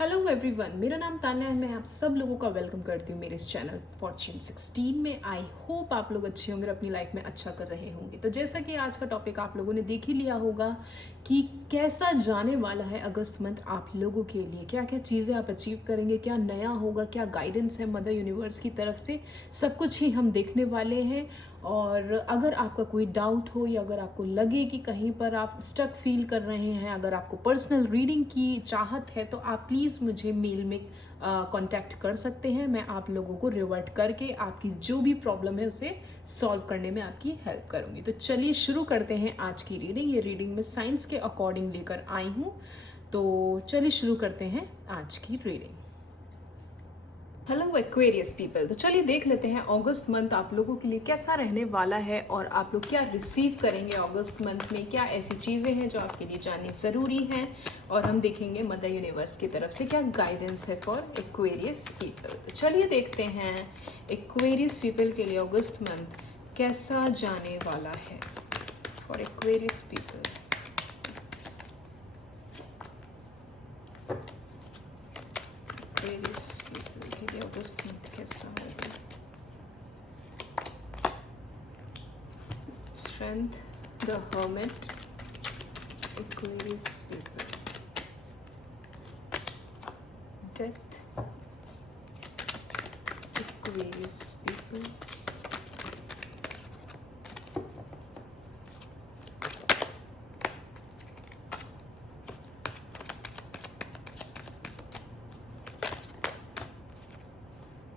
Hello everyone, मेरा नाम तान्या है। मैं आप सब लोगों का वेलकम करती हूँ मेरे इस चैनल फॉर्च्यून 16 में। आई होप आप लोग अच्छे होंगे, अपनी लाइफ में अच्छा कर रहे होंगे। तो जैसा कि आज का टॉपिक आप लोगों ने देख ही लिया होगा कि कैसा जाने वाला है अगस्त मंथ आप लोगों के लिए, क्या क्या चीज़ें आप अचीव करेंगे, क्या नया होगा, क्या गाइडेंस है मदर यूनिवर्स की तरफ से, सब कुछ ही हम देखने वाले हैं। और अगर आपका कोई डाउट हो या अगर आपको लगे कि कहीं पर आप स्टक फील कर रहे हैं, अगर आपको पर्सनल रीडिंग की चाहत है, तो आप प्लीज़ मुझे मेल में कांटेक्ट कर सकते हैं। मैं आप लोगों को रिवर्ट करके आपकी जो भी प्रॉब्लम है उसे सॉल्व करने में आपकी हेल्प करूँगी। तो चलिए शुरू करते हैं आज की रीडिंग। ये रीडिंग मैं साइंस के अकॉर्डिंग लेकर आई हूँ, तो चलिए शुरू करते हैं आज की रीडिंग। हेलो एक्वेरियस पीपल, तो चलिए देख लेते हैं अगस्त मंथ आप लोगों के लिए कैसा रहने वाला है और आप लोग क्या रिसीव करेंगे अगस्त मंथ में। क्या ऐसी चीज़ें हैं जो आपके लिए जाननी ज़रूरी हैं, और हम देखेंगे मदर यूनिवर्स की तरफ से क्या गाइडेंस है फॉर एक्वेरियस पीपल। तो चलिए देखते हैं एक्वेरियस पीपल के लिए अगस्त मंथ कैसा जाने वाला है for Aquarius people. Aquarius people के लिए अगस्त मंथ कैसा होगा। Strength, the Hermit, Aquarius people, Death, Aquarius people,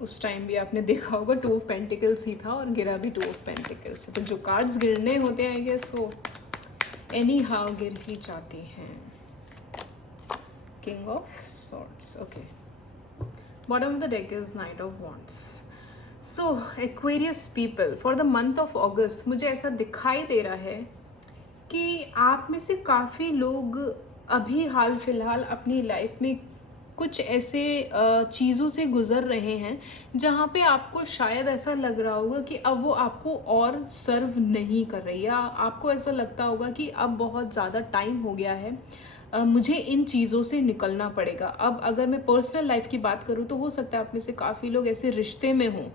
उस टाइम भी आपने देखा होगा 2 ऑफ पेंटिकल्स ही था और गिरा भी 2 ऑफ पेंटिकल्स। तो जो कार्ड्स गिरने होते हैं आई गेस वो एनी हाउ गिर ही जाती हैं। King of swords, okay. Bottom of the deck is night of wands. So Aquarius people for the month of अगस्त, मुझे ऐसा दिखाई दे रहा है कि आप में से काफ़ी लोग अभी हाल फिलहाल अपनी लाइफ में कुछ ऐसे चीज़ों से गुज़र रहे हैं जहाँ पे आपको शायद ऐसा लग रहा होगा कि अब वो आपको और सर्व नहीं कर रही, या आपको ऐसा लगता होगा कि अब बहुत ज़्यादा टाइम हो गया है, मुझे इन चीज़ों से निकलना पड़ेगा। अब अगर मैं पर्सनल लाइफ की बात करूँ तो हो सकता है आप में से काफ़ी लोग ऐसे रिश्ते में हों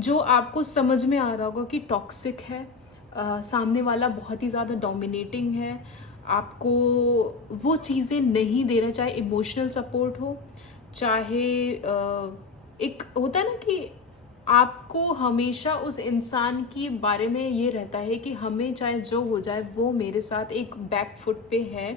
जो आपको समझ में आ रहा होगा कि टॉक्सिक है, सामने वाला बहुत ही ज़्यादा डोमिनेटिंग है, आपको वो चीज़ें नहीं दे रहा, चाहे इमोशनल सपोर्ट हो, चाहे एक होता है ना कि आपको हमेशा उस इंसान की बारे में ये रहता है कि हमें चाहे जो हो जाए वो मेरे साथ एक बैक फुट पे है,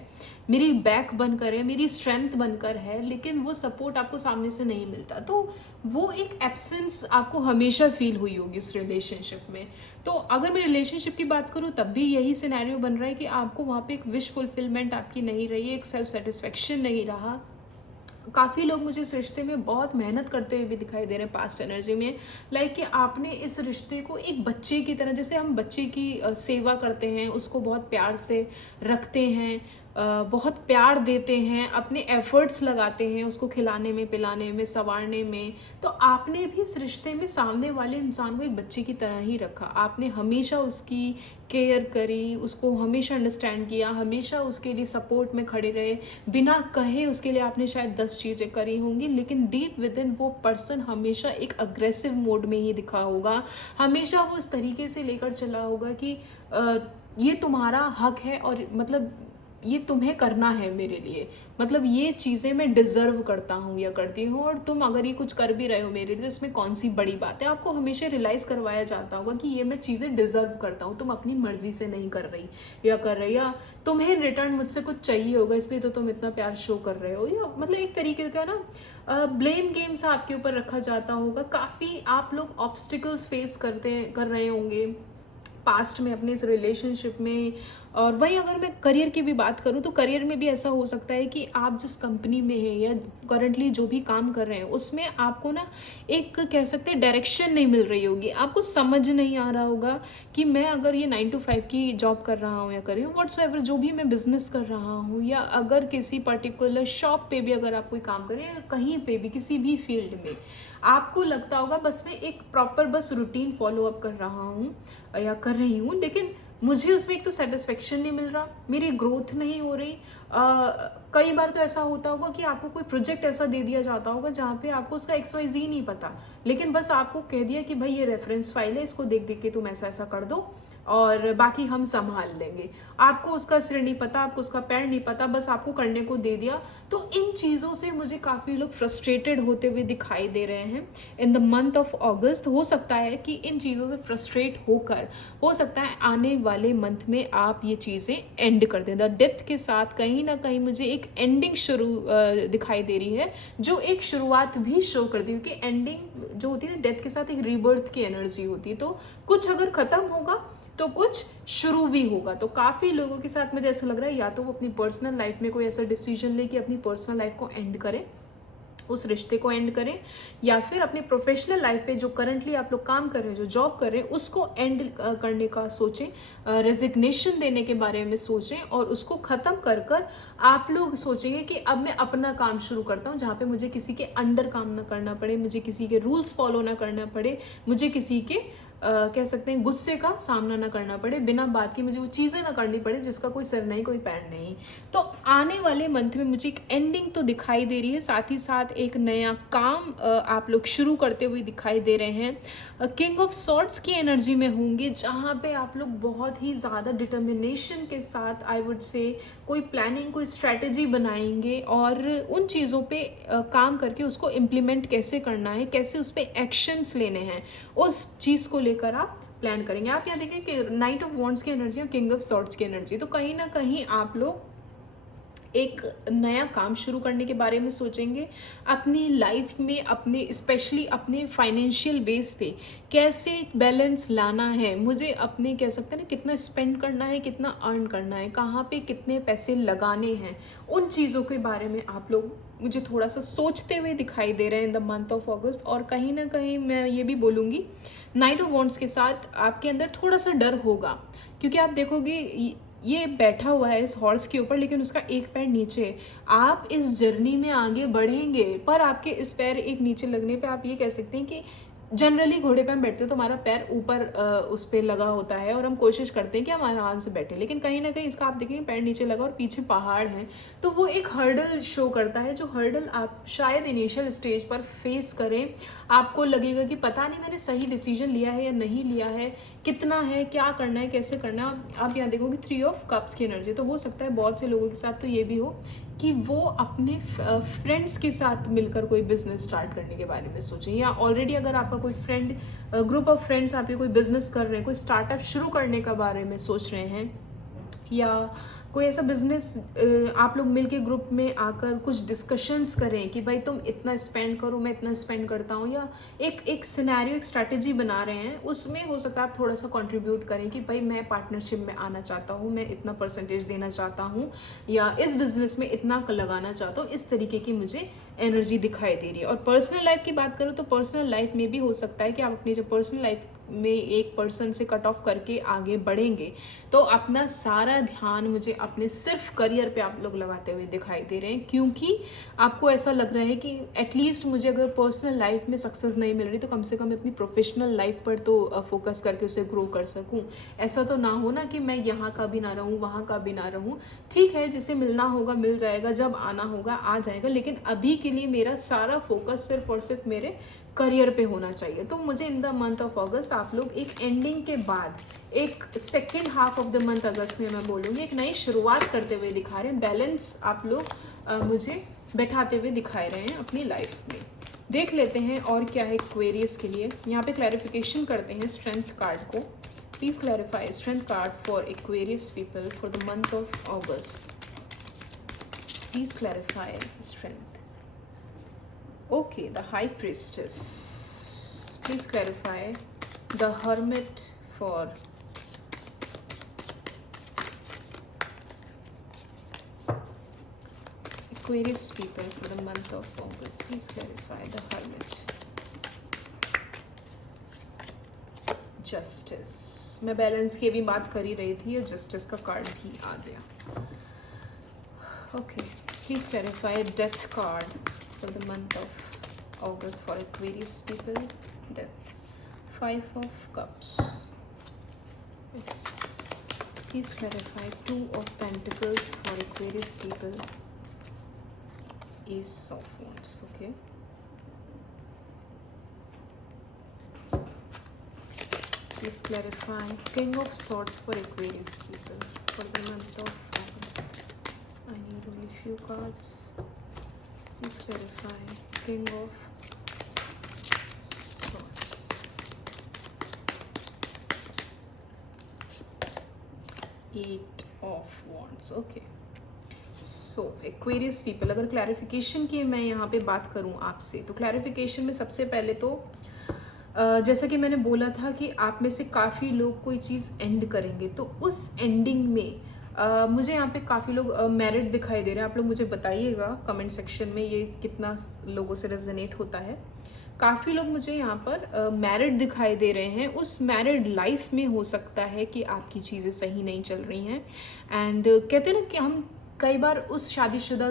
मेरी बैक बनकर है, मेरी स्ट्रेंथ बनकर है, लेकिन वो सपोर्ट आपको सामने से नहीं मिलता। तो वो एक एब्सेंस आपको हमेशा फील हुई होगी उस रिलेशनशिप में। तो अगर मैं रिलेशनशिप की बात करूँ तब भी यही सिनेरियो बन रहा है कि आपको वहाँ पे एक विश फुलफिलमेंट आपकी नहीं रही, एक सेल्फ सेटिस्फेक्शन नहीं रहा। काफ़ी लोग मुझे इस रिश्ते में बहुत मेहनत करते हुए भी दिखाई दे रहे हैं पास्ट एनर्जी में। लाइक कि आपने इस रिश्ते को एक बच्चे की तरह, जैसे हम बच्चे की सेवा करते हैं, उसको बहुत प्यार से रखते हैं, बहुत प्यार देते हैं, अपने एफर्ट्स लगाते हैं उसको खिलाने में, पिलाने में, संवारने में। तो आपने भी इस रिश्ते में सामने वाले इंसान को एक बच्चे की तरह ही रखा। आपने हमेशा उसकी केयर करी, उसको हमेशा अंडरस्टैंड किया, हमेशा उसके लिए सपोर्ट में खड़े रहे, बिना कहे उसके लिए आपने शायद 10 चीज़ें करी होंगी, लेकिन डीप विद इन वो पर्सन हमेशा एक अग्रेसिव मोड में ही दिखा होगा। हमेशा वो इस तरीके से लेकर चला होगा कि ये तुम्हारा हक है, और मतलब ये तुम्हें करना है मेरे लिए, मतलब ये चीज़ें मैं डिज़र्व करता हूँ या करती हूँ, और तुम अगर ये कुछ कर भी रहे हो मेरे लिए तो इसमें कौन सी बड़ी बात है। आपको हमेशा रियलाइज़ करवाया जाता होगा कि ये मैं चीज़ें डिज़र्व करता हूँ, तुम अपनी मर्जी से नहीं कर रही या कर रही, या तुम्हें रिटर्न मुझसे कुछ चाहिए होगा इसलिए तो तुम इतना प्यार शो कर रहे हो, या मतलब एक तरीके का ना ब्लेम गेम्स आपके ऊपर रखा जाता होगा। काफ़ी आप लोग ऑब्स्टिकल्स फेस कर रहे होंगे पास्ट में अपने इस रिलेशनशिप में। और वहीं अगर मैं करियर की भी बात करूँ तो करियर में भी ऐसा हो सकता है कि आप जिस कंपनी में हैं या करंटली जो भी काम कर रहे हैं उसमें आपको ना एक कह सकते हैं डायरेक्शन नहीं मिल रही होगी। आपको समझ नहीं आ रहा होगा कि मैं अगर ये 9 to 5 की जॉब कर रहा हूँ या कर रही हूँ, व्हाट्सएवर जो भी मैं बिजनेस कर रहा हूँ, या अगर किसी पर्टिकुलर शॉप पे भी अगर आप कोई काम करें, या कहीं पे भी किसी भी फील्ड में आपको लगता होगा बस मैं एक प्रॉपर बस रूटीन फॉलो अप कर रहा हूँ या कर रही हूँ, लेकिन मुझे उसमें एक तो सेटिस्फेक्शन नहीं मिल रहा, मेरी ग्रोथ नहीं हो रही, कई बार तो ऐसा होता होगा कि आपको कोई प्रोजेक्ट ऐसा दे दिया जाता होगा जहाँ पे आपको उसका XYZ नहीं पता, लेकिन बस आपको कह दिया कि भाई ये रेफरेंस फाइल है, इसको देख देख के तुम ऐसा ऐसा कर दो और बाकी हम संभाल लेंगे। आपको उसका सिर नहीं पता, आपको उसका पैर नहीं पता, बस आपको करने को दे दिया। तो इन चीज़ों से मुझे काफ़ी लोग फ्रस्ट्रेटेड होते हुए दिखाई दे रहे हैं इन द मंथ ऑफ अगस्त। हो सकता है कि इन चीज़ों से फ्रस्ट्रेट होकर हो सकता है आने वाले मंथ में आप ये चीज़ें एंड कर दें। द डेथ के साथ कहीं ना कहीं मुझे एक एंडिंग शुरू दिखाई दे रही है, जो एक शुरुआत भी शो करती है, क्योंकि एंडिंग जो होती है ना डेथ के साथ, एक रीबर्थ की एनर्जी होती है। तो कुछ अगर ख़त्म होगा तो कुछ शुरू भी होगा। तो काफ़ी लोगों के साथ मुझे ऐसा लग रहा है या तो वो अपनी पर्सनल लाइफ में कोई ऐसा डिसीजन ले कि अपनी पर्सनल लाइफ को एंड करें, उस रिश्ते को एंड करें, या फिर अपनी प्रोफेशनल लाइफ पे जो करंटली आप लोग काम कर रहे हैं, जो जॉब कर रहे हैं, उसको एंड करने का सोचें, रेजिग्नेशन देने के बारे में सोचें और उसको ख़त्म कर कर आप लोग सोचेंगे कि अब मैं अपना काम शुरू करता हूँ, जहाँ पे मुझे किसी के अंडर काम ना करना पड़े, मुझे किसी के रूल्स फॉलो ना करना पड़े, मुझे किसी के कह सकते हैं गुस्से का सामना ना करना पड़े, बिना बात की मुझे वो चीज़ें ना करनी पड़े जिसका कोई सिर नहीं कोई पैर नहीं। तो आने वाले मंथ में मुझे एक एंडिंग तो दिखाई दे रही है, साथ ही साथ एक नया काम आप लोग शुरू करते हुए दिखाई दे रहे हैं। किंग ऑफ सॉर्ड्स की एनर्जी में होंगे, जहाँ पे आप लोग बहुत ही ज़्यादा डिटर्मिनेशन के साथ आई वुड से कोई प्लानिंग, कोई स्ट्रैटेजी बनाएंगे और उन चीज़ों पे काम करके उसको इम्प्लीमेंट कैसे करना है, कैसे उस पर एक्शंस लेने हैं, उस चीज़ को लेकर आप प्लान करेंगे। आप यहाँ देखें कि नाइट ऑफ वॉन्ड्स की एनर्जी और किंग ऑफ सॉर्ड्स की एनर्जी, तो कहीं ना कहीं आप लोग एक नया काम शुरू करने के बारे में सोचेंगे अपनी लाइफ में, अपने स्पेशली अपने फाइनेंशियल बेस पे कैसे बैलेंस लाना है, मुझे अपने कह सकते हैं ना कितना स्पेंड करना है, कितना अर्न करना है, कहाँ पे कितने पैसे लगाने हैं, उन चीज़ों के बारे में आप लोग मुझे थोड़ा सा सोचते हुए दिखाई दे रहे हैं इन द मंथ ऑफ अगस्त। और कहीं ना कहीं मैं ये भी बोलूँगी नाइट ऑफ वॉन्ड्स के साथ आपके अंदर थोड़ा सा डर होगा, क्योंकि आप देखोगे ये बैठा हुआ है इस हॉर्स के ऊपर, लेकिन उसका एक पैर नीचे है। आप इस जर्नी में आगे बढ़ेंगे, पर आपके इस पैर एक नीचे लगने पे आप ये कह सकते हैं कि जनरली घोड़े पे हम बैठते हैं तो हमारा पैर ऊपर उस पर लगा होता है और हम कोशिश करते हैं कि हम आराम से बैठे, लेकिन कहीं ना कहीं इसका आप देखेंगे पैर नीचे लगा और पीछे पहाड़ है, तो वो एक हर्डल शो करता है, जो हर्डल आप शायद इनिशियल स्टेज पर फेस करें। आपको लगेगा कि पता नहीं मैंने सही डिसीजन लिया है या नहीं लिया है, कितना है, क्या करना है, कैसे करना है। आप यहाँ देखोगे 3 ऑफ कप्स की एनर्जी, तो हो सकता है बहुत से लोगों के साथ तो ये भी हो कि वो अपने फ्रेंड्स के साथ मिलकर कोई बिजनेस स्टार्ट करने के बारे में सोचें, या ऑलरेडी अगर आपका कोई फ्रेंड ग्रुप ऑफ फ्रेंड्स आपके कोई बिजनेस कर रहे हैं, कोई स्टार्टअप शुरू करने का बारे में सोच रहे हैं, या कोई ऐसा बिजनेस आप लोग मिलके ग्रुप में आकर कुछ डिस्कशंस करें कि भाई तुम इतना स्पेंड करो, मैं इतना स्पेंड करता हूँ, या एक सिनेरियो, एक स्ट्रैटेजी बना रहे हैं, उसमें हो सकता है आप थोड़ा सा कंट्रीब्यूट करें कि भाई मैं पार्टनरशिप में आना चाहता हूँ, मैं इतना परसेंटेज देना चाहता हूँ, या इस बिजनेस में इतना लगाना चाहता हूँ। इस तरीके की मुझे एनर्जी दिखाई दे रही है। और पर्सनल लाइफ की बात करूँ तो पर्सनल लाइफ में भी हो सकता है कि आप अपनी जो पर्सनल लाइफ में एक पर्सन से कट ऑफ करके आगे बढ़ेंगे, तो अपना सारा ध्यान मुझे अपने सिर्फ करियर पे आप लोग लगाते हुए दिखाई दे रहे हैं, क्योंकि आपको ऐसा लग रहा है कि एटलीस्ट मुझे अगर पर्सनल लाइफ में सक्सेस नहीं मिल रही तो कम से कम अपनी प्रोफेशनल लाइफ पर तो फोकस करके उसे ग्रो कर सकूं। ऐसा तो ना हो ना कि मैं यहाँ का भी ना रहूँ, वहाँ का भी ना रहूँ। ठीक है, जिसे मिलना होगा मिल जाएगा, जब आना होगा आ जाएगा, लेकिन अभी के लिए मेरा सारा फोकस सिर्फ और सिर्फ मेरे करियर पे होना चाहिए। तो मुझे in the month of August आप लोग एक एंडिंग के बाद एक second half of the month August में मैं बोलूँगी एक नई शुरुआत करते हुए दिखा रहे हैं, बैलेंस आप लोग मुझे बैठाते हुए दिखाए रहे हैं अपनी लाइफ में। देख लेते हैं और क्या है एक्वेरियस के लिए। यहाँ पे क्लैरिफिकेशन करते हैं स्ट्रेंथ कार्ड को। Please clarify strength card for Aquarius people for the month of August. Please clarify strength. Okay, the High Priestess. Please clarify the Hermit for Aquarius people for the month of August. Please clarify the Hermit. Justice. मैं balance की भी बात कर ही रही थी और justice का card भी आ गया। Okay, please clarify Death card for the month of August for Aquarius people. Death. 5 of Cups. Yes. Please clarify 2 of Pentacles for Aquarius people. Ace of Wands. Okay. Please clarify. King of Swords for Aquarius people for the month of August. I need only few cards. Please clarify. King of Swords. Eight of Wands. Okay. So Aquarius people, अगर clarification की मैं यहाँ पे बात करूँ आपसे, तो clarification में सबसे पहले तो जैसा कि मैंने बोला था कि आप में से काफ़ी लोग कोई चीज़ एंड करेंगे, तो उस एंडिंग में मुझे यहाँ पे काफ़ी लोग मैरिड दिखाई दे रहे हैं। आप लोग मुझे बताइएगा कमेंट सेक्शन में ये कितना लोगों से रेजोनेट होता है। काफ़ी लोग मुझे यहाँ पर मैरिड दिखाई दे रहे हैं। उस मैरिड लाइफ में हो सकता है कि आपकी चीज़ें सही नहीं चल रही हैं, एंड कहते हैं ना कि हम कई बार उस शादीशुदा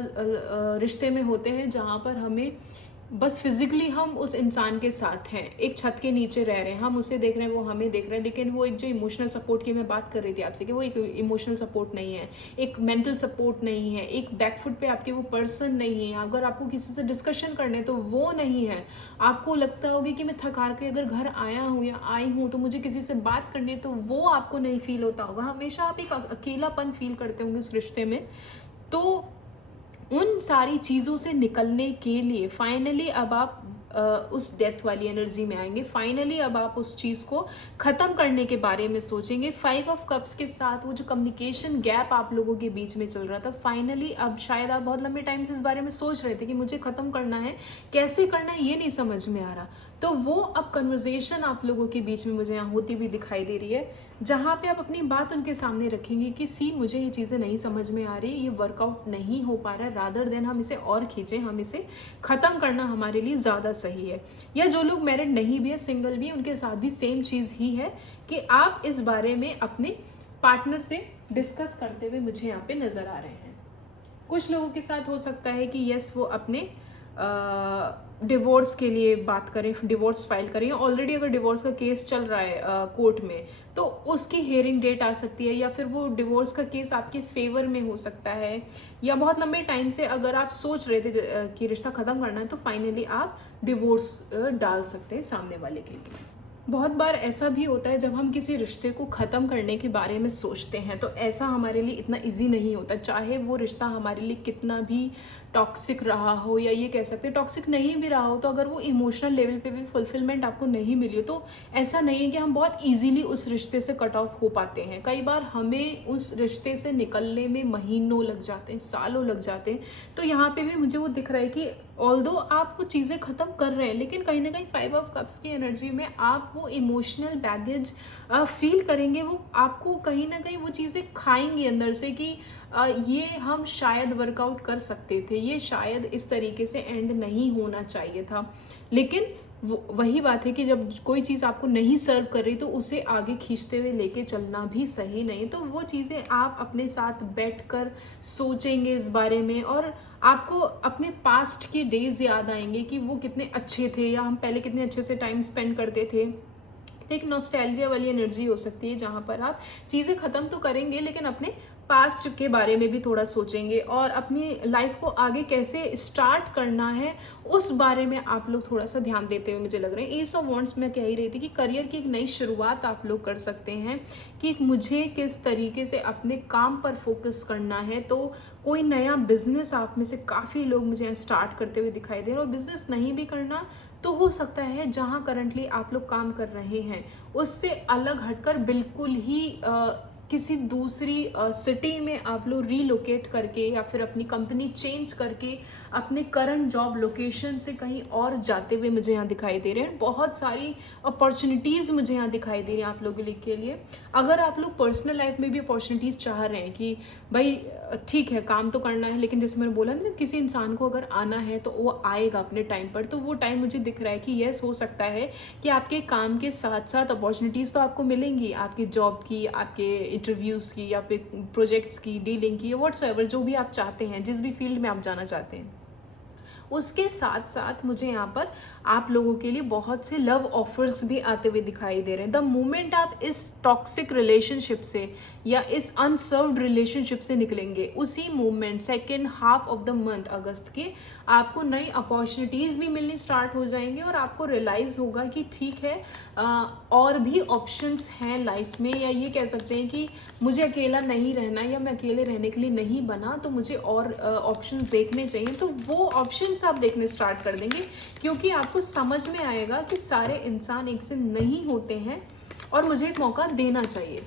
रिश्ते में होते हैं जहाँ पर हमें बस फिजिकली हम उस इंसान के साथ हैं, एक छत के नीचे रह रहे हैं, हम उसे देख रहे हैं, वो हमें देख रहे हैं, लेकिन वो एक जो इमोशनल सपोर्ट की मैं बात कर रही थी आपसे कि वो एक इमोशनल सपोर्ट नहीं है, एक मेंटल सपोर्ट नहीं है, एक बैकफुट पे आपके वो पर्सन नहीं है। अगर आपको किसी से डिस्कशन करने तो वो नहीं है। आपको लगता होगा कि मैं थक हार के अगर घर आया हूँ या आई हूँ तो मुझे किसी से बात करनी है, तो वो आपको नहीं फील होता होगा। हमेशा आप एक अकेलापन फील करते होंगे उस रिश्ते में। तो उन सारी चीज़ों से निकलने के लिए फाइनली अब आप उस डेथ वाली एनर्जी में आएंगे। फाइनली अब आप उस चीज़ को ख़त्म करने के बारे में सोचेंगे। 5 ऑफ कप्स के साथ वो जो कम्युनिकेशन गैप आप लोगों के बीच में चल रहा था, फाइनली अब शायद आप बहुत लंबे टाइम से इस बारे में सोच रहे थे कि मुझे ख़त्म करना है, कैसे करना है ये नहीं समझ में आ रहा। तो वो अब कन्वर्जेशन आप लोगों के बीच में मुझे यहाँ होती हुई दिखाई दे रही है, जहाँ पे आप अपनी बात उनके सामने रखेंगे कि सी मुझे ये चीज़ें नहीं समझ में आ रही, ये वर्कआउट नहीं हो पा रहा है, रादर देन हम इसे और खींचें, हम इसे ख़त्म करना हमारे लिए ज़्यादा सही है। या जो लोग मैरिड नहीं भी है, सिंगल भी है, उनके साथ भी सेम चीज़ ही है कि आप इस बारे में अपने पार्टनर से डिस्कस करते हुए मुझे यहाँ पे नज़र आ रहे हैं। कुछ लोगों के साथ हो सकता है कि यस वो अपने डिवोर्स के लिए बात करें, डिवोर्स फाइल करें, ऑलरेडी अगर डिवोर्स का केस चल रहा है कोर्ट में तो उसकी हियरिंग डेट आ सकती है, या फिर वो डिवोर्स का केस आपके फेवर में हो सकता है, या बहुत लंबे टाइम से अगर आप सोच रहे थे कि रिश्ता ख़त्म करना है तो फाइनली आप डिवोर्स डाल सकते हैं सामने वाले के लिए। बहुत बार ऐसा भी होता है जब हम किसी रिश्ते को ख़त्म करने के बारे में सोचते हैं तो ऐसा हमारे लिए इतना इजी नहीं होता, चाहे वो रिश्ता हमारे लिए कितना भी टॉक्सिक रहा हो, या ये कह सकते हैं टॉक्सिक नहीं भी रहा हो, तो अगर वो इमोशनल लेवल पे भी फुलफिलमेंट आपको नहीं मिली हो तो ऐसा नहीं है कि हम बहुत ईजीली उस रिश्ते से कट ऑफ हो पाते हैं। कई बार हमें उस रिश्ते से निकलने में महीनों लग जाते हैं, सालों लग जाते हैं। तो यहाँ पे भी मुझे वो दिख रहा है कि ऑल्दो आप वो चीज़ें ख़त्म कर रहे हैं, लेकिन कहीं ना कहीं 5 ऑफ कप्स की एनर्जी में आप वो इमोशनल बैगेज फील करेंगे, वो आपको कहीं ना कहीं वो चीज़ें खाएंगी अंदर से कि ये हम शायद वर्कआउट कर सकते थे, ये शायद इस तरीके से एंड नहीं होना चाहिए था। लेकिन वही बात है कि जब कोई चीज़ आपको नहीं सर्व कर रही तो उसे आगे खींचते हुए लेके चलना भी सही नहीं। तो वो चीज़ें आप अपने साथ बैठकर सोचेंगे इस बारे में, और आपको अपने पास्ट के डेज याद आएंगे कि वो कितने अच्छे थे, या हम पहले कितने अच्छे से टाइम स्पेंड करते थे। एक नॉस्टैल्जिया वाली एनर्जी हो सकती है जहाँ पर आप चीज़ें ख़त्म तो करेंगे लेकिन अपने पास्ट के बारे में भी थोड़ा सोचेंगे, और अपनी लाइफ को आगे कैसे स्टार्ट करना है उस बारे में आप लोग थोड़ा सा ध्यान देते हुए मुझे लग रहे हैं। एस ऑफ वॉन्ड्स में कह ही रही थी कि करियर की एक नई शुरुआत आप लोग कर सकते हैं कि मुझे किस तरीके से अपने काम पर फोकस करना है। तो कोई नया बिजनेस आप में से काफ़ी लोग मुझे स्टार्ट करते हुए दिखाई दे रहे हैं, और बिजनेस नहीं भी करना तो हो सकता है जहाँ करंटली आप लोग काम कर रहे हैं उससे अलग हटकर बिल्कुल ही किसी दूसरी सिटी में आप लोग रीलोकेट करके, या फिर अपनी कंपनी चेंज करके अपने करंट जॉब लोकेशन से कहीं और जाते हुए मुझे यहाँ दिखाई दे रहे हैं। बहुत सारी अपॉर्चुनिटीज़ मुझे यहाँ दिखाई दे रही हैं आप लोगों के लिए। अगर आप लोग पर्सनल लाइफ में भी अपॉर्चुनिटीज़ चाह रहे हैं कि भाई ठीक है काम तो करना है, लेकिन जैसे मैंने बोला ना किसी इंसान को अगर आना है तो वो आएगा अपने टाइम पर, तो वो टाइम मुझे दिख रहा है कि यस हो सकता है कि आपके काम के साथ साथ अपॉर्चुनिटीज़ तो आपको मिलेंगी, आपकी जॉब की, आपके इंटरव्यूज़ की, या फिर प्रोजेक्ट्स की, डीलिंग की, व्हाट्सएवर जो भी आप चाहते हैं, जिस भी फील्ड में आप जाना चाहते हैं। उसके साथ साथ मुझे यहाँ पर आप लोगों के लिए बहुत से लव ऑफर्स भी आते हुए दिखाई दे रहे हैं। द मोमेंट आप इस टॉक्सिक रिलेशनशिप से या इस अनसर्व्ड रिलेशनशिप से निकलेंगे, उसी moment second half of the month August के आपको नई अपॉर्चुनिटीज़ भी मिलनी स्टार्ट हो जाएंगे और आपको रियलाइज़ होगा कि ठीक है और भी ऑप्शंस हैं लाइफ में, या ये कह सकते हैं कि मुझे अकेला नहीं रहना या मैं अकेले रहने के लिए नहीं बना, तो मुझे और ऑप्शंस देखने चाहिए। तो वो ऑप्शंस आप देखने स्टार्ट कर देंगे क्योंकि आपको समझ में आएगा कि सारे इंसान एक से नहीं होते हैं और मुझे एक मौका देना चाहिए।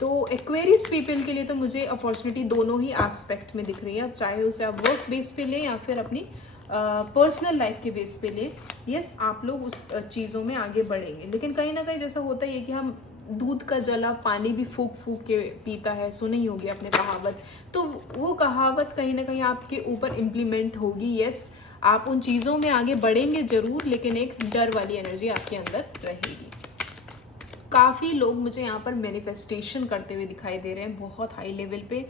तो एक्वेरियस पीपल के लिए तो मुझे अपॉर्चुनिटी दोनों ही एस्पेक्ट में दिख रही है, चाहे उसे आप वर्क बेस पे लें या फिर अपनी पर्सनल लाइफ के बेस पे लें। यस, आप लोग उस चीज़ों में आगे बढ़ेंगे, लेकिन कहीं ना कहीं जैसा होता है कि हम दूध का जला पानी भी फूक फूक के पीता है, सुनी होगी आपने कहावत, तो वो कहावत कहीं ना कहीं आपके ऊपर इम्प्लीमेंट होगी। यस, आप उन चीज़ों में आगे बढ़ेंगे ज़रूर, लेकिन एक डर वाली एनर्जी आपके अंदर रहेगी। काफ़ी लोग मुझे यहाँ पर मैनिफेस्टेशन करते हुए दिखाई दे रहे हैं बहुत हाई लेवल पे।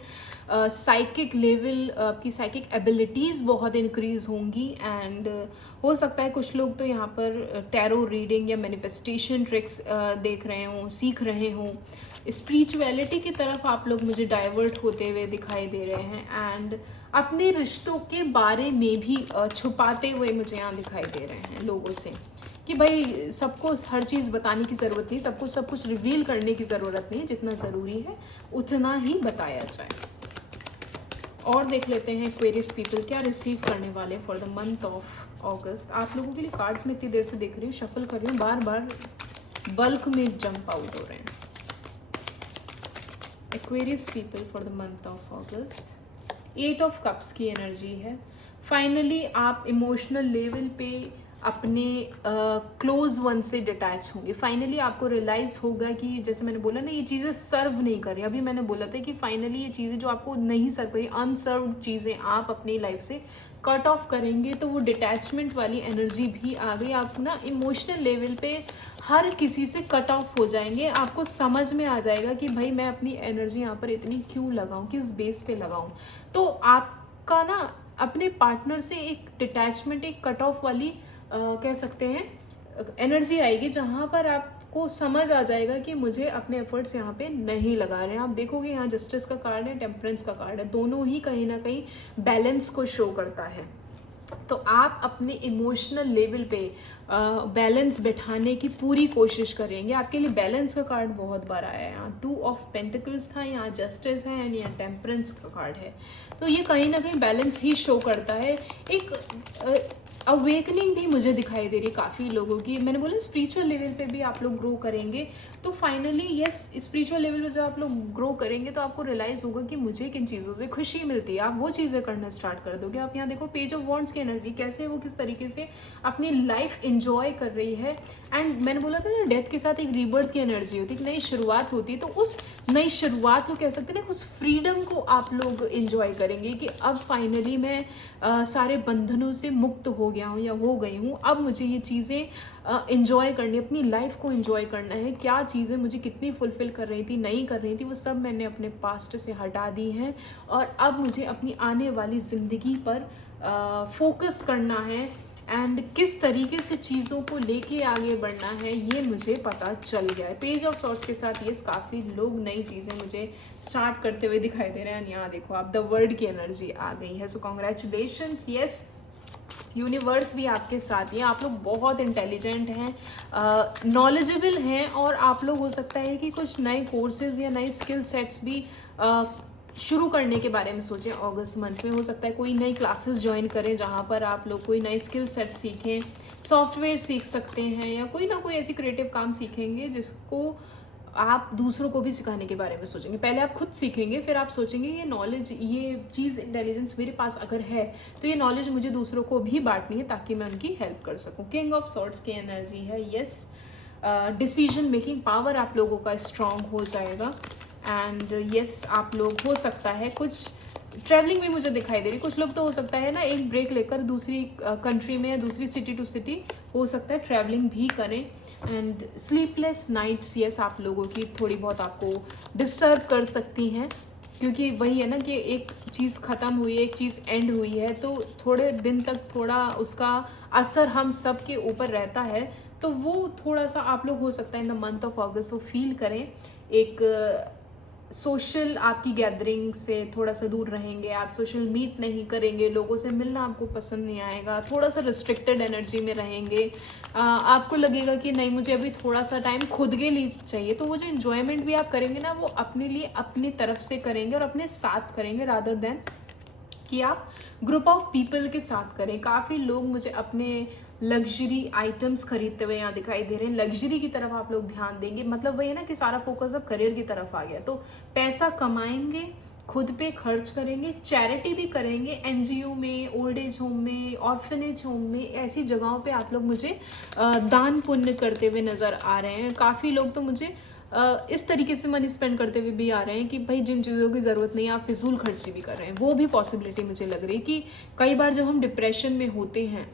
साइकिक लेवल, आपकी साइकिक एबिलिटीज़ बहुत इंक्रीज होंगी एंड हो सकता है कुछ लोग तो यहाँ पर टैरो रीडिंग या मैनिफेस्टेशन ट्रिक्स देख रहे हों, सीख रहे हों। स्पिरिचुअलिटी की तरफ आप लोग मुझे डाइवर्ट होते हुए दिखाई दे रहे हैं एंड अपने रिश्तों के बारे में भी छुपाते हुए मुझे यहाँ दिखाई दे रहे हैं लोगों से कि भाई सबको हर चीज़ बताने की ज़रूरत नहीं, सबको सब कुछ रिवील करने की ज़रूरत नहीं, जितना ज़रूरी है उतना ही बताया जाए। और देख लेते हैं एक्वेरियस पीपल क्या रिसीव करने वाले for the month of August आप लोगों के लिए। कार्ड्स में इतनी देर से देख रही हूँ, शफल कर रही हूँ, बार बार बल्क में जंप आउट हो रहे हैं। Aquarius people for the month of August 8 of cups की एनर्जी है। फाइनली आप इमोशनल लेवल पे अपने क्लोज वन से डिटैच होंगे। फाइनली आपको रियलाइज़ होगा कि जैसे मैंने बोला ना, ये चीज़ें सर्व नहीं कर रही। अभी मैंने बोला था कि फाइनली ये चीज़ें जो आपको नहीं सर्व करी, अनसर्व्ड चीज़ें आप अपनी लाइफ से कट ऑफ करेंगे, तो वो डिटैचमेंट वाली एनर्जी भी आ गई। आप ना इमोशनल लेवल पे हर किसी से कट ऑफ हो जाएंगे। आपको समझ में आ जाएगा कि भाई मैं अपनी एनर्जी यहाँ पर इतनी क्यों लगाऊँ, किस बेस पे लगाऊँ। तो आपका ना अपने पार्टनर से एक डिटैचमेंट, एक कट ऑफ वाली कह सकते हैं एनर्जी आएगी, जहाँ पर आपको समझ आ जाएगा कि मुझे अपने एफर्ट्स यहाँ पे नहीं लगा रहे हैं। आप देखोगे यहाँ जस्टिस का कार्ड है, टेम्परेंस का कार्ड है, दोनों ही कहीं ना कहीं बैलेंस को शो करता है। तो आप अपने इमोशनल लेवल पे बैलेंस बैठाने की पूरी कोशिश करेंगे। आपके लिए बैलेंस का कार्ड बहुत बार आया है। यहाँ 2 ऑफ पेंटिकल्स था, यहाँ जस्टिस है एंड यहाँ टेम्परेंस का कार्ड है। तो ये कहीं ना कहीं बैलेंस ही शो करता है। एक अवेकनिंग भी मुझे दिखाई दे रही है काफ़ी लोगों की। मैंने बोला स्पिरिचुअल लेवल पे भी आप लोग ग्रो करेंगे, तो फाइनली यस, स्पिरिचुअल लेवल पे जब आप लोग ग्रो करेंगे तो आपको रियलाइज़ होगा कि मुझे किन चीज़ों से खुशी मिलती है। आप वो चीज़ें करना स्टार्ट कर दोगे। आप यहाँ देखो पेज ऑफ वॉन्ड्स की एनर्जी कैसे वो किस तरीके से अपनी लाइफ इंजॉय कर रही है। एंड मैंने बोला था ना, डेथ के साथ एक रीबर्थ की एनर्जी होती है, एक नई शुरुआत होती है। तो उस नई शुरुआत को कह सकते हैं ना, उस फ्रीडम को आप लोग इंजॉय करेंगे कि अब फाइनली मैं सारे बंधनों से मुक्त हो गया हूँ या हो गई हूँ। अब मुझे ये चीज़ें इंजॉय करनी, अपनी लाइफ को इंजॉय करना है। क्या चीज़ें मुझे कितनी फुलफ़िल कर रही थी, नहीं कर रही थी, वो सब मैंने अपने पास्ट से हटा दी हैं और अब मुझे अपनी आने वाली ज़िंदगी पर फोकस करना है एंड किस तरीके से चीज़ों को लेके आगे बढ़ना है ये मुझे पता चल गया है। पेज ऑफ सॉर्ट्स के साथ ये काफ़ी लोग नई चीज़ें मुझे स्टार्ट करते हुए दिखाई दे रहे हैं। यहाँ देखो आप द वर्ड की एनर्जी आ गई है। सो कॉन्ग्रेचुलेशंस। यस, यूनिवर्स भी आपके साथ ही है। आप लोग बहुत इंटेलिजेंट हैं, नॉलेजेबल हैं और आप लोग हो सकता है कि कुछ नए कोर्सेज या नए स्किल सेट्स भी शुरू करने के बारे में सोचें। अगस्त मंथ में हो सकता है कोई नई क्लासेस ज्वाइन करें जहाँ पर आप लोग कोई नए स्किल सेट सीखें, सॉफ्टवेयर सीख सकते हैं या कोई ना कोई ऐसी क्रिएटिव काम सीखेंगे जिसको आप दूसरों को भी सिखाने के बारे में सोचेंगे। पहले आप खुद सीखेंगे, फिर आप सोचेंगे ये नॉलेज, ये चीज़, इंटेलिजेंस मेरे पास अगर है तो ये नॉलेज मुझे दूसरों को भी बांटनी है ताकि मैं उनकी हेल्प कर सकूं। किंग ऑफ सॉर्ट्स की एनर्जी है। यस, डिसीजन मेकिंग पावर आप लोगों का स्ट्रांग हो जाएगा एंड यस, आप लोग हो सकता है कुछ ट्रैवलिंग भी मुझे दिखाई दे रही। कुछ लोग तो हो सकता है ना एक ब्रेक लेकर दूसरी कंट्री में या दूसरी सिटी टू सिटी हो सकता है ट्रैवलिंग भी करें। एंड स्लीपलेस नाइट्स, यस, आप लोगों की थोड़ी बहुत आपको डिस्टर्ब कर सकती हैं क्योंकि वही है ना कि एक चीज़ ख़त्म हुई है, एक चीज़ एंड हुई है, तो थोड़े दिन तक थोड़ा उसका असर हम सब के ऊपर रहता है। तो वो थोड़ा सा आप लोग हो सकता है इन द मंथ ऑफ अगस्त वो फील करें। एक सोशल आपकी गैदरिंग से थोड़ा सा दूर रहेंगे, आप सोशल मीट नहीं करेंगे, लोगों से मिलना आपको पसंद नहीं आएगा, थोड़ा सा रिस्ट्रिक्टेड एनर्जी में रहेंगे। आपको लगेगा कि नहीं, मुझे अभी थोड़ा सा टाइम खुद के लिए चाहिए। तो वो जो इन्जॉयमेंट भी आप करेंगे ना, वो अपने लिए अपनी तरफ से करेंगे और अपने साथ करेंगे, रादर देन कि आप ग्रुप ऑफ पीपल के साथ करें। काफ़ी लोग मुझे अपने लग्जरी आइटम्स खरीदते हुए यहाँ दिखाई दे रहे हैं। लग्जरी की तरफ आप लोग ध्यान देंगे, मतलब वही है ना कि सारा फोकस अब करियर की तरफ आ गया। तो पैसा कमाएंगे, खुद पे खर्च करेंगे, चैरिटी भी करेंगे, एनजीओ में, ओल्ड एज होम में, ऑर्फनेज होम में, ऐसी जगहों पे आप लोग मुझे दान पुण्य करते हुए नज़र आ रहे हैं। काफ़ी लोग तो मुझे इस तरीके से मनी स्पेंड करते हुए भी आ रहे हैं कि भाई जिन चीज़ों की ज़रूरत नहीं है आप फिजूल खर्ची भी कर रहे हैं। वो भी पॉसिबिलिटी मुझे लग रही है कि कई बार जब हम डिप्रेशन में होते हैं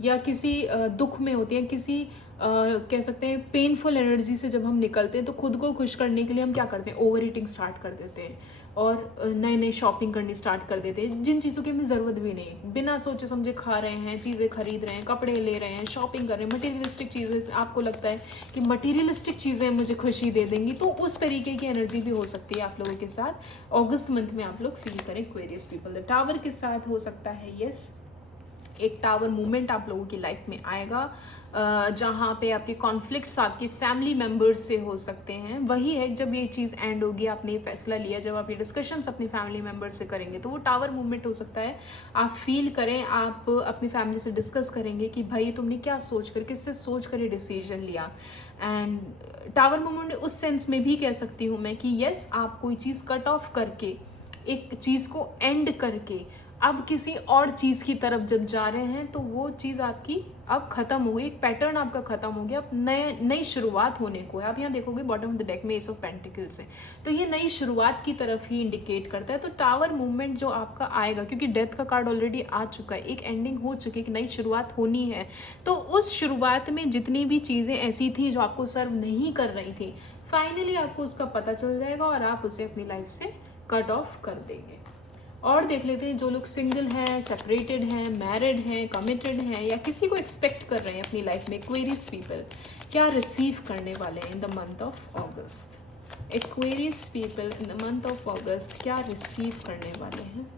या किसी दुख में होते हैं, किसी कह सकते हैं पेनफुल एनर्जी से जब हम निकलते हैं, तो खुद को खुश करने के लिए हम क्या करते हैं, ओवर ईटिंग स्टार्ट कर देते हैं और नए नए शॉपिंग करनी स्टार्ट कर देते हैं, जिन चीज़ों की हमें ज़रूरत भी नहीं। बिना सोचे समझे खा रहे हैं, चीज़ें खरीद रहे हैं, कपड़े ले रहे हैं, शॉपिंग कर रहे हैं, मटीरियलिस्टिक चीज़ें। आपको लगता है कि मटीरियलिस्टिक चीज़ें मुझे खुशी दे देंगी, तो उस तरीके की एनर्जी भी हो सकती है आप लोगों के साथ। अगस्त मंथ में आप लोग फील करें एक्वेरियस पीपल। द टावर के साथ हो सकता है यस, एक टावर मूवमेंट आप लोगों की लाइफ में आएगा, जहाँ पे आपके कॉन्फ्लिक्ट्स आपके फैमिली मेम्बर्स से हो सकते हैं। वही है, जब ये चीज़ एंड होगी, आपने ये फैसला लिया, जब आप ये डिस्कशंस अपनी फैमिली मेम्बर्स से करेंगे, तो वो टावर मूवमेंट हो सकता है। आप फील करें, आप अपनी फैमिली से डिस्कस करेंगे कि भाई तुमने क्या सोच कर, किससे सोच कर ये डिसीजन लिया। एंड टावर मूवमेंट उस सेंस में भी कह सकती हूँ मैं कि यस, आप कोई चीज़ कट ऑफ करके, एक चीज़ को एंड करके अब किसी और चीज़ की तरफ जब जा रहे हैं, तो वो चीज़ आपकी अब ख़त्म हो गई, एक पैटर्न आपका ख़त्म हो गया, अब नई शुरुआत होने को है। आप यहाँ देखोगे बॉटम ऑफ द डेक में एस ऑफ पेंटिकल्स है, तो ये नई शुरुआत की तरफ ही इंडिकेट करता है। तो टावर मूवमेंट जो आपका आएगा, क्योंकि डेथ का कार्ड ऑलरेडी आ चुका है, एक एंडिंग हो चुकी है, एक नई शुरुआत होनी है। तो उस शुरुआत में जितनी भी चीज़ें ऐसी थी जो आपको सर्व नहीं कर रही थी, फाइनली आपको उसका पता चल जाएगा और आप उसे अपनी लाइफ से कट ऑफ कर देंगे। और देख लेते हैं जो लोग सिंगल हैं, सेपरेटेड हैं, मैरिड हैं, कमिटेड हैं, या किसी को एक्सपेक्ट कर रहे हैं अपनी लाइफ में, एक्वेरियस पीपल क्या रिसीव करने वाले हैं in the month of August. Aquarius people in the month of अगस्त क्या रिसीव करने वाले हैं।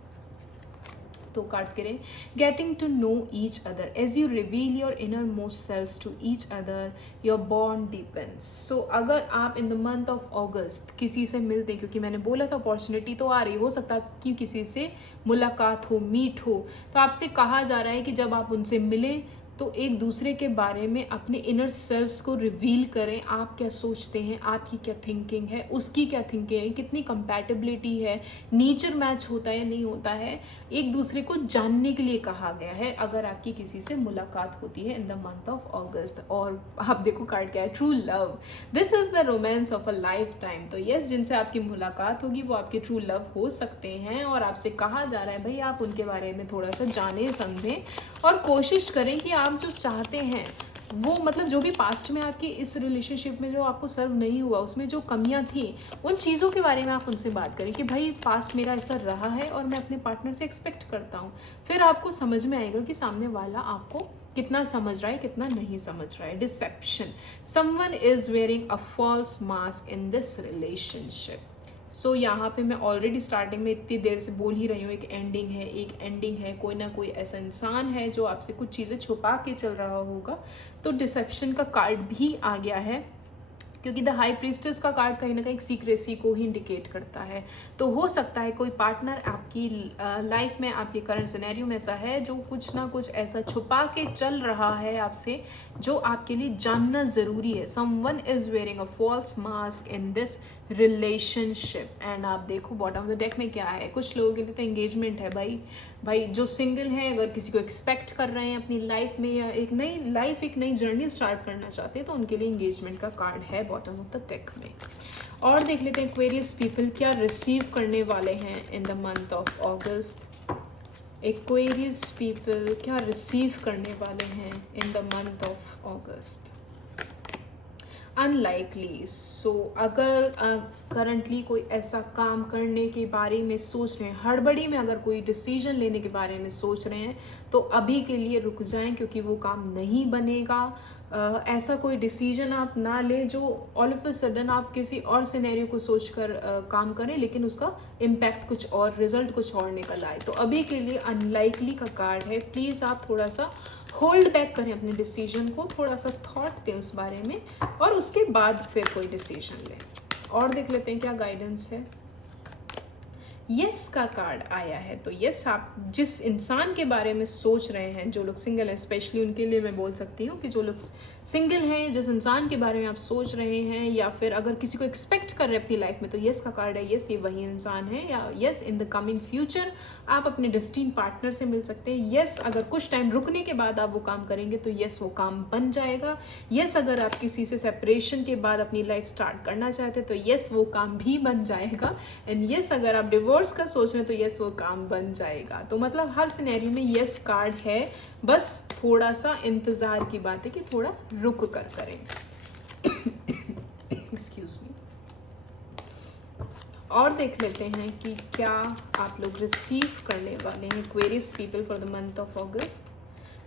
तो कार्ड्स कह रहे हैं getting to know each other as you reveal your inner most selves to each other, your bond deepens. So अगर आप in the month of August किसी से मिलते हैं, क्योंकि मैंने बोला था अपॉर्चुनिटी तो आ रही, हो सकता है कि किसी से मुलाकात हो, मीट हो, तो आपसे कहा जा रहा है कि जब आप उनसे मिले तो एक दूसरे के बारे में अपने इनर सेल्फ्स को रिवील करें। आप क्या सोचते हैं, आपकी क्या थिंकिंग है, उसकी क्या थिंकिंग है, कितनी कंपैटिबिलिटी है, नेचर मैच होता है नहीं होता है, एक दूसरे को जानने के लिए कहा गया है अगर आपकी किसी से मुलाकात होती है इन द मंथ ऑफ अगस्त। और आप देखो कार्ड क्या है, true love, this is the romance of a life time. तो यस, जिनसे आपकी मुलाकात होगी वो आपके ट्रू लव हो सकते हैं, और आपसे कहा जा रहा है भाई आप उनके बारे में थोड़ा सा जानें समझें और कोशिश करें कि आप जो चाहते हैं वो, मतलब जो भी पास्ट में आपकी इस रिलेशनशिप में जो आपको सर्व नहीं हुआ, उसमें जो कमियां थी, उन चीज़ों के बारे में आप उनसे बात करें कि भाई पास्ट मेरा ऐसा रहा है और मैं अपने पार्टनर से एक्सपेक्ट करता हूँ। फिर आपको समझ में आएगा कि सामने वाला आपको कितना समझ रहा है, कितना नहीं समझ रहा है। Deception, someone is wearing a false mask in this relationship. So यहाँ पे मैं ऑलरेडी स्टार्टिंग में इतनी देर से बोल ही रही हूँ, एक एंडिंग है, कोई ना कोई ऐसा इंसान है जो आपसे कुछ चीज़ें छुपा के चल रहा होगा। तो डिसेप्शन का कार्ड भी आ गया है, क्योंकि द हाई प्रीस्टेस का कार्ड कहीं ना कहीं सीक्रेसी को ही इंडिकेट करता है। तो हो सकता है कोई पार्टनर आपकी लाइफ में, आपके करंट सिनेरियो में ऐसा है जो कुछ ना कुछ ऐसा छुपा के चल रहा है आपसे, जो आपके लिए जानना ज़रूरी है। Someone is wearing a false mask in this relationship. And आप देखो बॉटम ऑफ द डेक में क्या है, कुछ लोगों के लिए तो एंगेजमेंट है। भाई जो सिंगल हैं, अगर किसी को एक्सपेक्ट कर रहे हैं अपनी लाइफ में, या एक नई लाइफ, एक नई जर्नी स्टार्ट करना चाहते हैं, तो उनके लिए एंगेजमेंट का कार्ड है बॉटम ऑफ द डेक में। और देख लेते हैं एक्वेरियस पीपल क्या रिसीव करने वाले हैं in the month of August. Aquarius people क्या रिसीव करने वाले हैं in the month of August. Unlikely. So अगर करंटली कोई ऐसा काम करने के बारे में सोच रहे हैं, हड़बड़ी में अगर कोई डिसीजन लेने के बारे में सोच रहे हैं, तो अभी के लिए रुक जाएं, क्योंकि वो काम नहीं बनेगा। ऐसा कोई डिसीजन आप ना लें जो ऑल ऑफ अ सडन आप किसी और सिनेरियो को सोचकर काम करें, लेकिन उसका इम्पैक्ट कुछ और, रिजल्ट कुछ और निकल आए। तो अभी के लिए अनलाइकली का कार्ड है। प्लीज़ आप थोड़ा सा होल्ड बैक करें अपने डिसीजन को, थोड़ा सा थॉट दें उस बारे में, और उसके बाद फिर कोई डिसीजन लें। और देख लेते हैं क्या गाइडेंस है। यस का कार्ड आया है। तो यस, आप जिस इंसान के बारे में सोच रहे हैं, जो लोग सिंगल हैं, स्पेशली उनके लिए मैं बोल सकती हूँ कि जो लोग सिंगल हैं, जिस इंसान के बारे में आप सोच रहे हैं, या फिर अगर किसी को एक्सपेक्ट कर रहे हैं अपनी लाइफ में, तो यस का कार्ड है। यस, ये वही इंसान है, या yes in the coming future आप अपने डेस्टिन पार्टनर से मिल सकते हैं। यस, अगर कुछ टाइम रुकने के बाद आप वो काम करेंगे तो यस वो काम बन जाएगा। यस, अगर आप किसी से सेपरेशन के बाद अपनी लाइफ स्टार्ट करना चाहते हैं तो यस वो काम भी बन जाएगा। एंड यस, अगर आप डिवोर्स का सोच रहे हैं तो यस वो काम बन जाएगा। तो मतलब हर सिनेरियो में यस कार्ड है, बस थोड़ा सा इंतज़ार की बात है कि थोड़ा रुक कर करें। Excuse me. और देख लेते हैं कि क्या आप लोग रिसीव करने वाले हैं queries people for the month of August.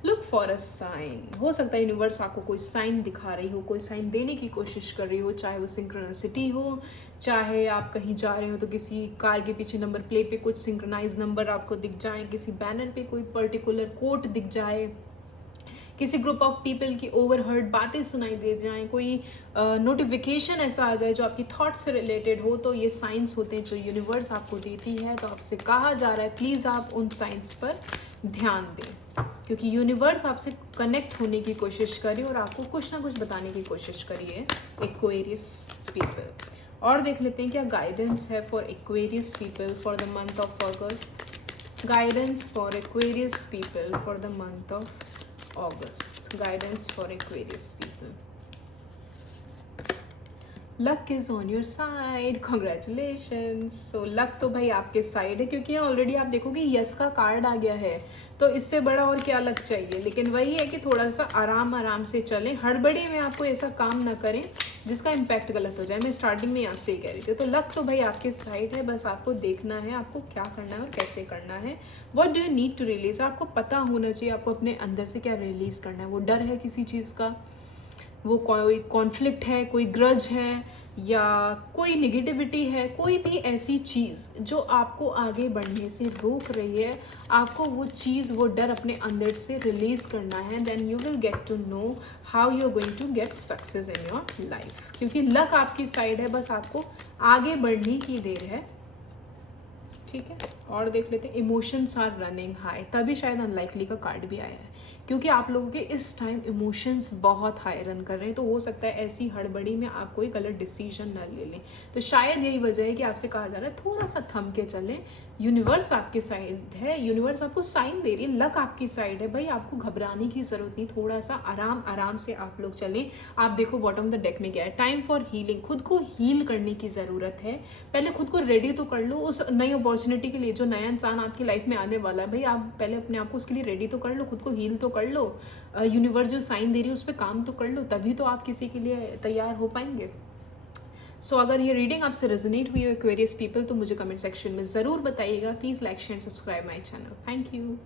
Look for a sign. हो सकता है यूनिवर्स आपको कोई साइन दिखा रही हो, कोई साइन देने की कोशिश कर रही हो, चाहे वो सिंक्रोनिसिटी हो, चाहे आप कहीं जा रहे हो तो किसी कार के पीछे नंबर प्लेट पे कुछ सिंक्रोनाइज नंबर आपको दिख जाए, किसी बैनर पे कोई पर्टिकुलर कोट दिख जाए, किसी ग्रुप ऑफ पीपल की ओवरहर्ड बातें सुनाई दे जाएं, कोई नोटिफिकेशन ऐसा आ जाए जो आपकी थॉट से रिलेटेड हो। तो ये साइंस होते हैं जो यूनिवर्स आपको देती है। तो आपसे कहा जा रहा है प्लीज़ आप उन साइंस पर ध्यान दें, क्योंकि यूनिवर्स आपसे कनेक्ट होने की कोशिश करिए और आपको कुछ ना कुछ बताने की कोशिश करिए एक्वेरियस पीपल। और देख लेते हैं क्या गाइडेंस है for Aquarius people for the month of August. Guidance for Aquarius people for the month of August. Guidance for Aquarius people. Luck is on your side, congratulations. So luck तो भाई आपके side है, क्योंकि already आप देखोगे yes का card आ गया है, तो इससे बड़ा और क्या लक चाहिए। लेकिन वही है कि थोड़ा सा आराम से चलें, हड़बड़ी में आपको ऐसा काम ना करें जिसका इम्पैक्ट गलत हो जाए। मैं स्टार्टिंग में आपसे ही कह रही थी। तो लक तो भाई आपके साइड है, बस आपको देखना है आपको क्या करना है और कैसे करना है। What do you need to release, आपको पता होना चाहिए आपको अपने अंदर से क्या रिलीज़ करना है। वो डर है किसी चीज़ का, वो कोई कॉन्फ्लिक्ट है, कोई ग्रज है, या कोई निगेटिविटी है, कोई भी ऐसी चीज़ जो आपको आगे बढ़ने से रोक रही है, आपको वो चीज़, वो डर अपने अंदर से रिलीज़ करना है। Then you will get to know how you are going to get success in your life, क्योंकि लक आपकी साइड है, बस आपको आगे बढ़ने की देर है। ठीक है। और देख लेते हैं इमोशंस आर रनिंग हाई, तभी शायद अनलाइकली का कार्ड भी आया है, क्योंकि आप लोगों के इस टाइम इमोशंस बहुत हाई रन कर रहे हैं। तो हो सकता है ऐसी हड़बड़ी में आप कोई गलत डिसीजन ना ले लें। तो शायद यही वजह है कि आपसे कहा जा रहा है थोड़ा सा थम के चलें। यूनिवर्स आपके साइड है, यूनिवर्स आपको साइन दे रही है, लक आपकी साइड है भाई, आपको घबराने की ज़रूरत नहीं। थोड़ा सा आराम से आप लोग चलें। आप देखो बॉटम द डेक में क्या है, टाइम फॉर हीलिंग। खुद को हील करने की ज़रूरत है। पहले खुद को रेडी तो कर लो उस नई अपॉर्चुनिटी के लिए, जो नया इंसान आपकी लाइफ में आने वाला है। भाई आप पहले अपने आप को उसके लिए रेडी तो कर लो, खुद को हील तो कर लो। यूनिवर्स जो साइन दे रही है उस पर काम तो कर लो, तभी तो आप किसी के लिए तैयार हो पाएंगे। सो अगर ये रीडिंग आपसे रेजोनेट हुई है एक्वेरियस पीपल, तो मुझे कमेंट सेक्शन में ज़रूर बताइएगा। Please like share subscribe my channel. Thank you.